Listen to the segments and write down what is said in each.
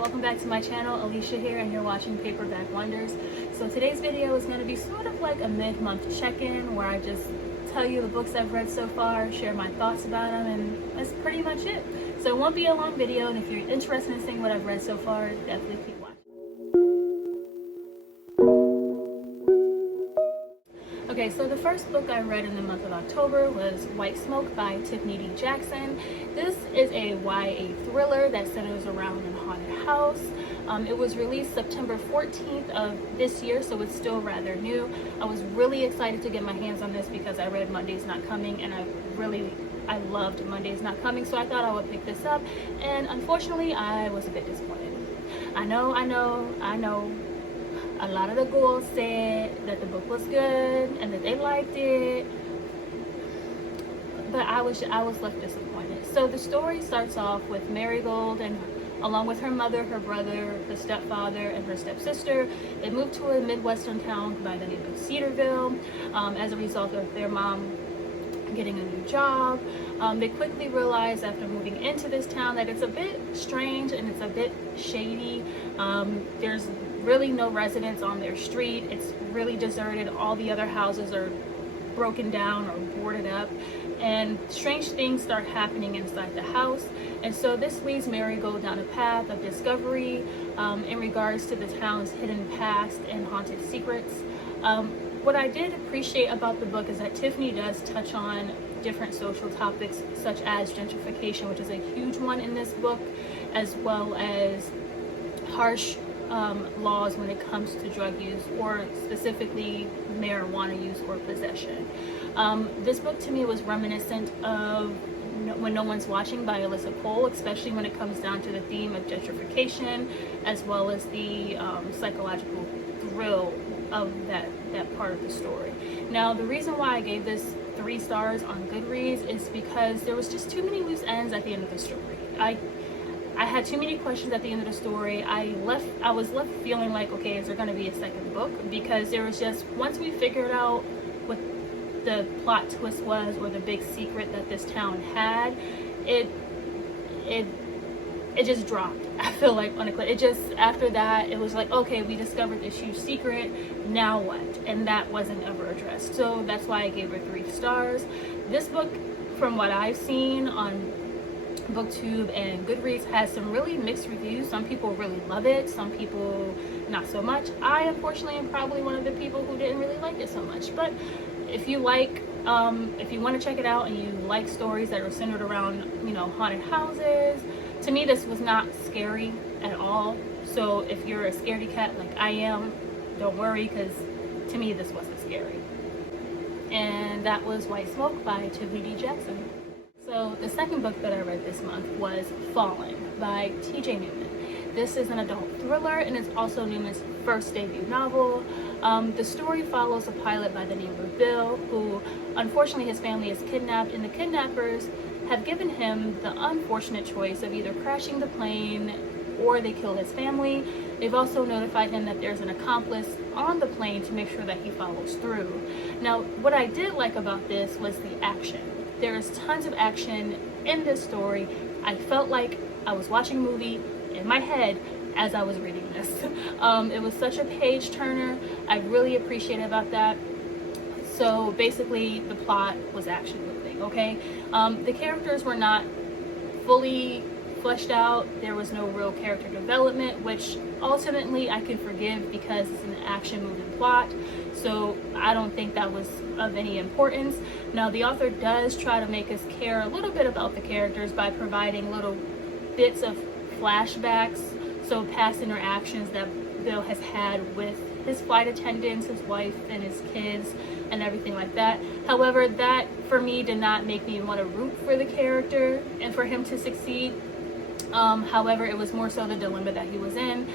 welcome back to my channel. Alicia here, and you're watching Paperback Wonders. So today's video is going to be sort of like a mid-month check-in where I just tell you the books I've read so far, share my thoughts about them, and that's pretty much it. So it won't be a long video, and if you're interested in seeing what I've read so far, definitely keep watching. Okay, so the first book I read in the month of October was White Smoke by Tiffany D. Jackson. This is a YA thriller that centers around a haunted house. It was released September 14th of this year, so it's still rather new. I was really excited to get my hands on this because I read Monday's Not Coming, and I loved Monday's Not Coming, so I thought I would pick this up, and unfortunately I was a bit disappointed. I know. A lot of the girls said that the book was good and that they liked it, but I was left disappointed. So the story starts off with Marigold, and along with her mother, her brother, her stepfather, and her stepsister, they moved to a Midwestern town by the name of Cedarville as a result of their mom getting a new job. They quickly realize after moving into this town that it's a bit strange and it's a bit shady. There's really no residents on their street. It's really deserted. All the other houses are broken down or boarded up, and strange things start happening inside the house. And so this leads Marigold down a path of discovery in regards to the town's hidden past and haunted secrets. What I did appreciate about the book is that Tiffany does touch on different social topics such as gentrification, which is a huge one in this book, as well as harsh laws when it comes to drug use, or specifically marijuana use or possession. This book to me was reminiscent of When No One's Watching by Alyssa Cole, especially when it comes down to the theme of gentrification, as well as the psychological thrill of that part of the story. Now, the reason why I gave this 3 stars on Goodreads is because there was just too many loose ends at the end of the story. I had too many questions at the end of the story. I was left feeling like, okay, is there going to be a second book? Because there was just, once we figured out what the plot twist was, or the big secret that this town had, it just dropped. I feel like on a cliff. It just, after that, it was like, okay, we discovered this huge secret, now what? And that wasn't ever addressed. So that's why I gave her 3 stars. This book, from what I've seen on BookTube and Goodreads, has some really mixed reviews. Some people really love it, some people not so much. I unfortunately am probably one of the people who didn't really like it so much. But if you like, if you want to check it out and you like stories that are centered around, haunted houses, to me this was not scary at all. So if you're a scaredy cat like I am, don't worry, because to me this wasn't scary. And that was White Smoke by Tiffany D. Jackson. So the second book that I read this month was Falling by T.J. Newman. This is an adult thriller, and it's also Newman's first debut novel. The story follows a pilot by the name of Bill, who unfortunately his family is kidnapped, and the kidnappers have given him the unfortunate choice of either crashing the plane or they kill his family. They've also notified him that there's an accomplice on the plane to make sure that he follows through. Now, what I did like about this was the action. There's tons of action in this story. I felt like I was watching a movie in my head as I was reading this. It was such a page turner. I really appreciate about that. So basically the plot was action moving, okay? The characters were not fully fleshed out. There was no real character development, which ultimately I can forgive because it's an action moving plot. So I don't think that was of any importance. Now, the author does try to make us care a little bit about the characters by providing little bits of flashbacks, so past interactions that Bill has had with his flight attendants, his wife, and his kids, and everything like that. However, that for me did not make me want to root for the character and for him to succeed. However, it was more so the dilemma that he was in.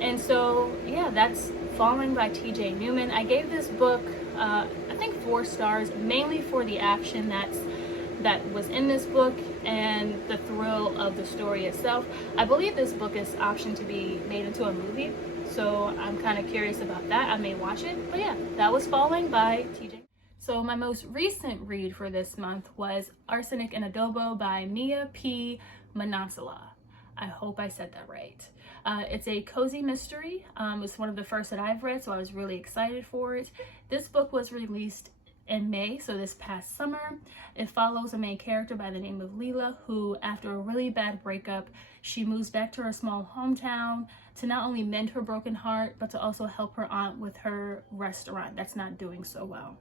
And so, yeah, that's Falling by T.J. Newman. I gave this book, I think 4 stars, mainly for the action that was in this book and the thrill of the story itself. I believe this book is optioned to be made into a movie, so I'm kind of curious about that. I may watch it, but yeah, that was Falling by T.J. So my most recent read for this month was Arsenic and Adobo by Mia P. Manansala. I hope I said that right. It's a cozy mystery. It's one of the first that I've read, so I was really excited for it. This book was released in May, so this past summer. It follows a main character by the name of Leela, who, after a really bad breakup, she moves back to her small hometown to not only mend her broken heart, but to also help her aunt with her restaurant that's not doing so well.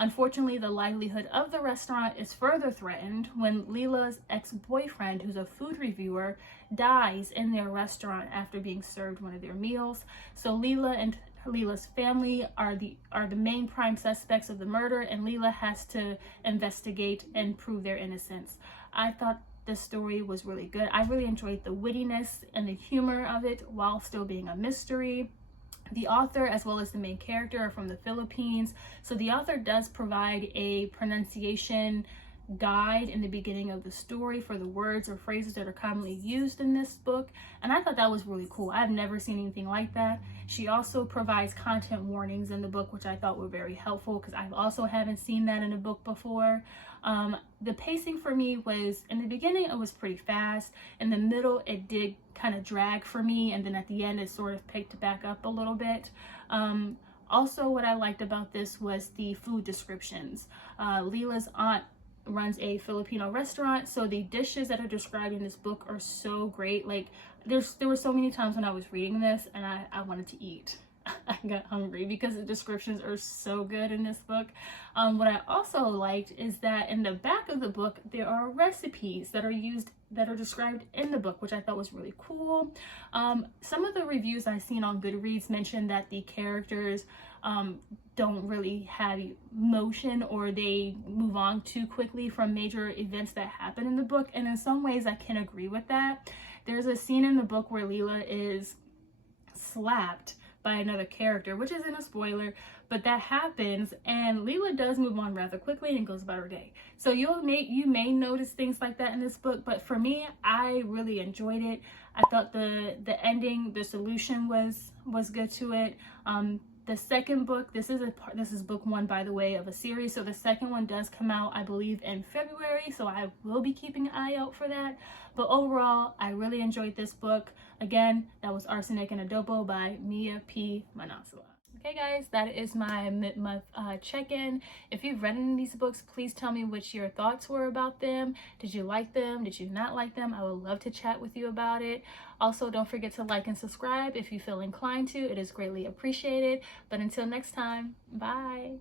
Unfortunately, the livelihood of the restaurant is further threatened when Leela's ex-boyfriend, who's a food reviewer, dies in their restaurant after being served one of their meals. So Leela and Leela's family are the main prime suspects of the murder, and Leela has to investigate and prove their innocence. I thought the story was really good. I really enjoyed the wittiness and the humor of it while still being a mystery. The author, as well as the main character, are from the Philippines, so the author does provide a pronunciation guide in the beginning of the story for the words or phrases that are commonly used in this book, and I thought that was really cool. I've never seen anything like that. She also provides content warnings in the book, which I thought were very helpful because I also haven't seen that in a book before. The pacing for me was, in the beginning, it was pretty fast. In the middle, it did kind of drag for me, and then at the end, it sort of picked back up a little bit. Also, what I liked about this was the food descriptions. Leela's aunt runs a Filipino restaurant, so the dishes that are described in this book are so great. Like, there were so many times when I was reading this and I wanted to eat. I got hungry because the descriptions are so good in this book. What I also liked is that in the back of the book, there are recipes that are described in the book, which I thought was really cool. Some of the reviews I've seen on Goodreads mention that the characters don't really have emotion, or they move on too quickly from major events that happen in the book. And in some ways, I can agree with that. There's a scene in the book where Leela is slapped by another character, which isn't a spoiler, but that happens, and Leela does move on rather quickly and goes about her day. So you may notice things like that in this book, but for me, I really enjoyed it. I thought the ending, the solution was good to it. The second book, this is book 1, by the way, of a series. So the second one does come out, I believe, in February. So I will be keeping an eye out for that. But overall, I really enjoyed this book. Again, that was Arsenic and Adobo by Mia P. Manasala. Okay guys, that is my mid-month check-in. If you've read any of these books, please tell me what your thoughts were about them. Did you like them? Did you not like them? I would love to chat with you about it. Also, don't forget to like and subscribe if you feel inclined to. It is greatly appreciated. But until next time, bye.